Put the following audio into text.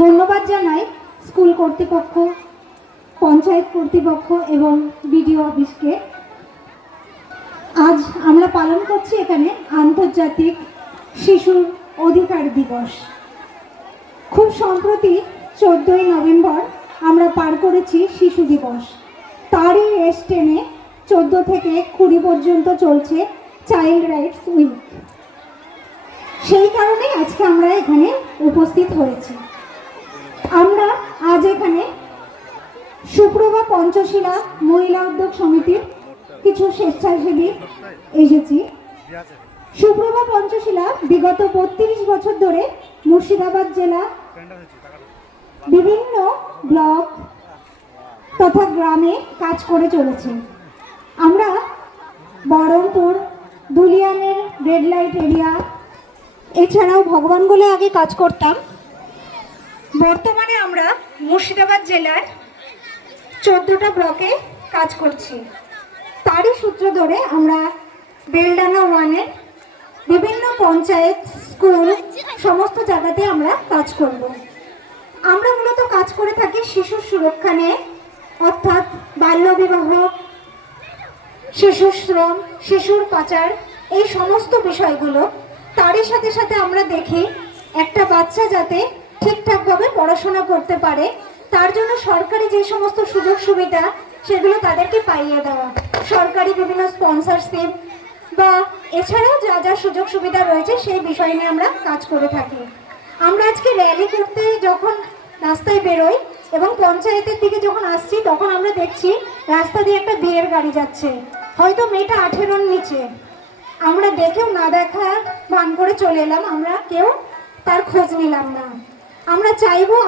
ধন্যবাদ জানাই স্কুল কর্তৃপক্ষ, পঞ্চায়েত কর্তৃপক্ষ এবং বিডিও অফিসকে। আজ আমরা পালন করছি এখানে আন্তর্জাতিক শিশুর অধিকার দিবস। খুব সম্প্রতি 14ই নভেম্বর আমরা পার করেছি শিশু দিবস। তারই রেশ টেনে 14 থেকে 20 পর্যন্ত চলছে চাইল্ড রাইটস উইক। সেই কারণে আজকে আমরা এখানে উপস্থিত হয়েছি। আমরা আজ এখানে সুপ্রভা পঞ্চশীলা মহিলা উদ্যোগ সমিতির কিছু স্বেচ্ছাসেবী এসেছি। সুপ্রভা পঞ্চশীলা বিগত 32 বছর ধরে মুর্শিদাবাদ জেলা বিভিন্ন ব্লক তথা গ্রামে কাজ করে চলেছে। আমরা বহরমপুর, ধুলিয়ানের রেড লাইট এরিয়া, এছাড়াও ভগবানগোলে আগে কাজ করতাম। বর্তমানে আমরা মুর্শিদাবাদ জেলার 14টা ব্লকে কাজ করছি। তারই সূত্র ধরে আমরা বেলডাঙ্গা ওয়ানের বিভিন্ন পঞ্চায়েত, স্কুল, সমস্ত জায়গাতে আমরা কাজ করব। আমরা মূলত কাজ করে থাকি শিশুর সুরক্ষা নিয়ে, অর্থাৎ বাল্যবিবাহ, শিশু শ্রম, শিশুর পাচার, এই সমস্ত বিষয়গুলো। তারই সাথে সাথে আমরা দেখি একটা বাচ্চা যাতে ঠিকঠাকভাবে পড়াশোনা করতে পারে, তার জন্য সরকারি যে সমস্ত সুযোগ সুবিধা সেগুলো তাদেরকে পাইয়ে দেওয়া। সরকারি বিভিন্ন স্পন্সরশিপ বা এছাড়াও যা যা সুযোগ সুবিধা রয়েছে সেই বিষয় নিয়ে আমরা কাজ করে থাকি। আমরা আজকে র্যালি করতে যখন রাস্তায় বেরোই এবং পঞ্চায়েতের দিকে যখন আসছি, তখন আমরা দেখছি রাস্তা দিয়ে একটা বিয়ের গাড়ি যাচ্ছে। হয়তো মেয়েটা 18-র নিচে। আমরা দেখেও না দেখা ভান করে চলে এলাম, আমরা কেউ তার খোঁজ নিলাম না। আমরা চাইবো